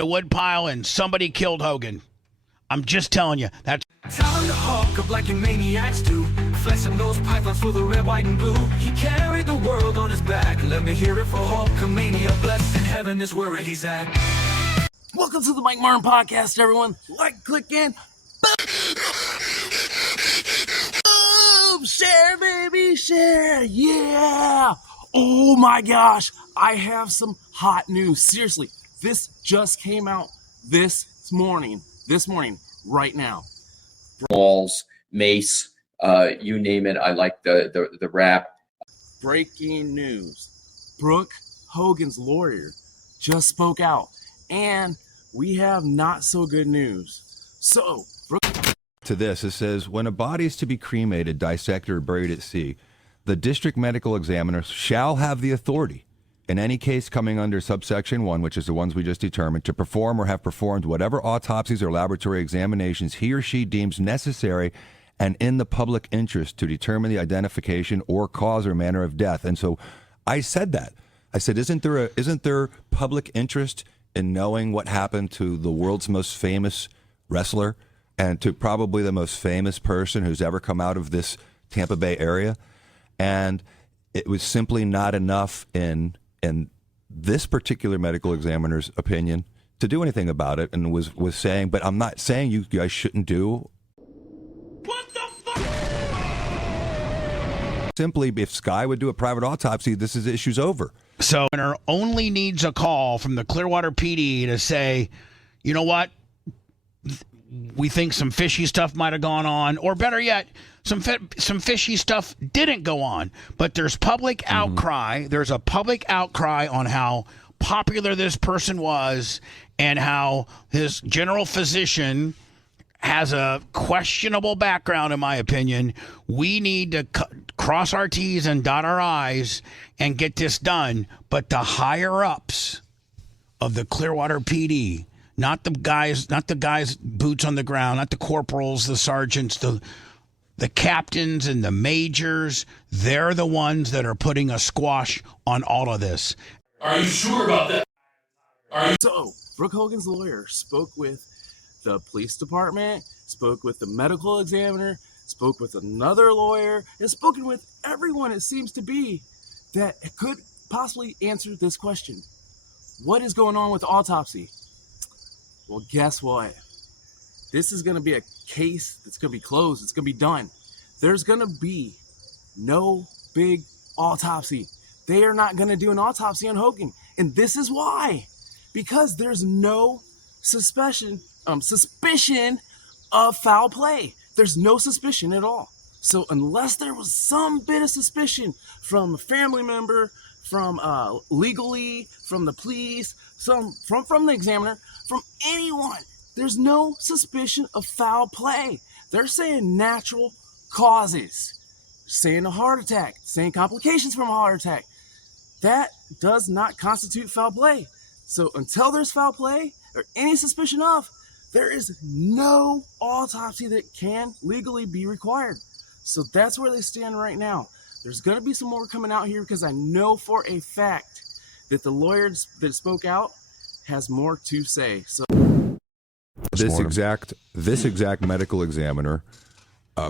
a woodpile and somebody killed Hogan. I'm just telling you. That's Time to hawk up like maniacs do. Flesh and those pythons for the red, white, and blue. He carried the world on his back. Let me hear it for Hulkamania. Blessed in heaven is where he's at. Welcome to the Mike Martin Podcast, everyone. Like, click, and boom! Share, baby, share. Yeah. Oh my gosh. I have some hot news. Seriously, this just came out this morning, right now. Balls, mace, you name it. I like the rap. Breaking news. Brooke Hogan'S lawyer just spoke out, and we have not so good news. So, to this, it says, when a body is to be cremated, dissected, or buried at sea, the district medical examiner shall have the authority, in any case coming under subsection 1, which is the ones we just determined, to perform or have performed whatever autopsies or laboratory examinations he or she deems necessary and in the public interest to determine the identification or cause or manner of death. And so I said that. I said, isn't there public interest in knowing what happened to the world's most famous wrestler and to probably the most famous person who's ever come out of this Tampa Bay area? And it was simply not enough in this particular medical examiner's opinion to do anything about it, and was saying, but I'm not saying you guys shouldn't do. what the fuck? Simply, if Sky would do a private autopsy, this issue's over. So, and her only needs a call from the Clearwater PD to say, you know what? We think some fishy stuff might have gone on, or better yet, some fishy stuff didn't go on. But there's public outcry. There's a public outcry on how popular this person was and how his general physician has a questionable background, in my opinion. We need to cross our T's and dot our I's and get this done. But the higher ups of the Clearwater PD, not the guys boots on the ground, not the corporals, the sergeants, the captains and the majors, they're the ones that are putting a squash on all of this. Are you sure about that? So, Brooke Hogan'S lawyer spoke with the police department, spoke with the medical examiner, spoke with another lawyer, and spoken with everyone, it seems to be, that could possibly answer this question. What is going on with the autopsy? Well, guess what? This is going to be a case that's going to be closed. It's going to be done. There's going to be no big autopsy. They are not going to do an autopsy on Hogan. And this is why. Because there's no suspicion of foul play. There's no suspicion at all. So unless there was some bit of suspicion from a family member, from legally, from the police, from the examiner, from anyone, there's no suspicion of foul play. They're saying natural causes, saying a heart attack, saying complications from a heart attack. That does not constitute foul play. So until there's foul play or any suspicion of, there is no autopsy that can legally be required. So that's where they stand right now. There's going to be some more coming out here because I know for a fact that the lawyer that spoke out has more to say. So This exact medical examiner,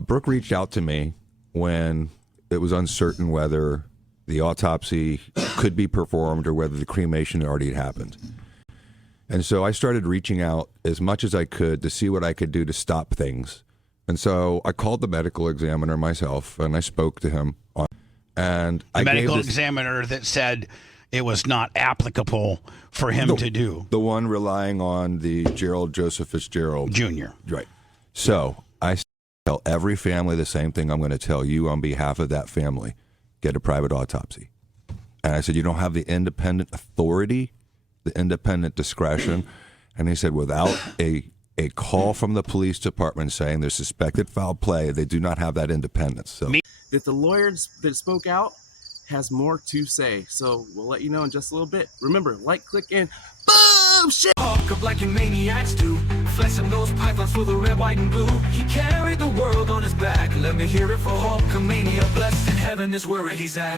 Brooke reached out to me when it was uncertain whether the autopsy could be performed or whether the cremation already had happened. And so I started reaching out as much as I could to see what I could do to stop things. And so I called the medical examiner myself, and I spoke to him. And the medical examiner that said it was not applicable for him to do. The one relying on the Gerald Joseph Fitzgerald. Jr. Right. So I tell every family the same thing I'm going to tell you on behalf of that family. Get a private autopsy. And I said, you don't have the independent authority, the independent discretion. And he said, without a call from the police department saying there's suspected foul play, they do not have that independence. So that the lawyer that spoke out has more to say. So we'll let you know in just a little bit. Remember, like, click, and boom! Shit! Hawk up like maniacs do. Flesh and those pythons for the red, white, and blue. He carried the world on his back. Let me hear it for Hulkamania. Blessed in heaven is where he's at.